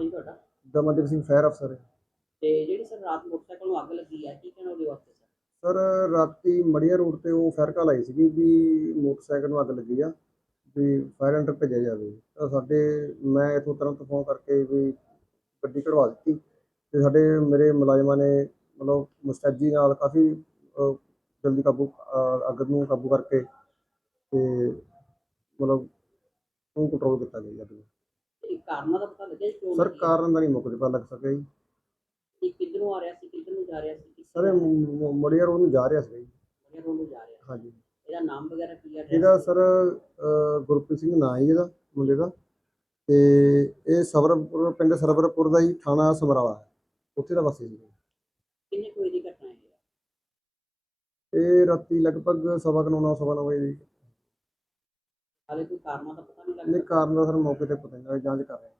ਜੀ ਤੁਹਾਡਾ? ਦਮਨਦੀਪ ਸਿੰਘ ਫਾਇਰ ਅਫਸਰ ਹੈ। ਤੇ ਜਿਹੜੀ ਸਰ ਰਾਤ ਮੋਟਰਸਾਈਕਲ ਨੂੰ ਅੱਗ ਲੱਗੀ ਹੈ ਕੀ ਕਹਿਣਾ ਉਹਦੇ ਵਾਸਤੇ ਸਰ? ਸਰ ਰਾਤੀ ਮੜੀਆ ਰੋਡ ਤੇ ਉਹ ਫਾਇਰ ਕਾਲ ਆਈ ਸੀਗੀ ਵੀ ਮੋਟਰਸਾਈਕਲ ਨੂੰ ਅੱਗ ਲੱਗੀ ਆ ਵੀ ਫਾਇਰ ਅੰਡਰ ਭੇਜਿਆ ਜਾਵੇ। ਤਾਂ ਸਾਡੇ ਮੈਂ ਇਥੋਂ ਤੁਰੰਤ ਫੋਨ ਕਰਕੇ ਵੀ ਗੱਡੀ ਕਢਵਾ ਦਿੱਤੀ ਤੇ ਸਾਡੇ ਮੇਰੇ ਮੁਲਾਜ਼ਮਾਂ ਨੇ ਮਤਲਬ ਮੁਸਤੈਦੀ ਨਾਲ ਕਾਫੀ ਜਲਦੀ ਕਾਬੂ ਅੱਗ ਨੂੰ ਕਾਬੂ ਕਰਕੇ ਤੇ ਮਤਲਬ ਉਹ ਕੰਟਰੋਲ ਕੀਤਾ ਗਿਆ ਜੀ ਇਹ ਕਾਰਨਾਂ ਦਾ ਪਤਾ ਲੱਗਿਆ ਜੀ ਕਿਉਂ ਸਰ? ਕਾਰਨ ਦਾ ਨਹੀਂ ਮੁੱਕ ਪਤਾ ਲੱਗ ਸਕਿਆ ਜੀ। ਇਹ ਕਿੱਧਰੋਂ ਆ ਰਿਹਾ ਸੀ ਕਿੱਧਰ ਨੂੰ ਜਾ ਰਿਹਾ ਸੀ ਸਰ ਇਹ ਮੜੀਆ ਰੋਡ ਨੂੰ ਜਾ ਰਿਹਾ ਸੀ ਜੀ। ਰੋਡ ਨੂੰ ਜਾ ਰਿਹਾ ਹਾਂਜੀ। ਇਹਦਾ ਨਾਮ ਵਗੈਰਾ ਕੀ ਹੈ ਇਹਦਾ ਸਰ ਅਹ, ਗੁਰਪ੍ਰੀਤ ਸਿੰਘ ਨਾਂ ਹੈ ਇਹਦਾ ਮੁੰਡੇ ਦਾ। ਤੇ ਇਹ ਸਬਰਪੁਰ ਪਿੰਡ ਸਰਵਰਪੁਰ ਦਾ ਹੀ ਥਾਣਾ ਸਮਰਾਲਾ ਹੈ। ਉੱਥੇ ਦਾ ਵਾਸੀ ਸੀ। ਕਿੰਨੇ ਕੋਈ ਦੀ ਘਟਨਾ ਹੈ ਇਹ? ਇਹ ਰਾਤੀ ਲਗਭਗ ਸਵਾ ਕੁ ਨੌ ਨੌ ਸਵਾ ਨੌ ਵਜੇ ਦੀ ਹਾਲੇ ਕੋਈ ਕਾਰਨਾਂ ਦਾ ਪਤਾ ਨਹੀਂ ਇਹਦੇ ਲੱਗਦਾ ਕਾਰਨ ਦਾ ਸਰ ਮੌਕੇ ਤੇ ਪਤਾ ਨਹੀਂ ਲੱਗਾ ਜਾਂਚ ਕਰ ਰਹੇ ਹਾਂ।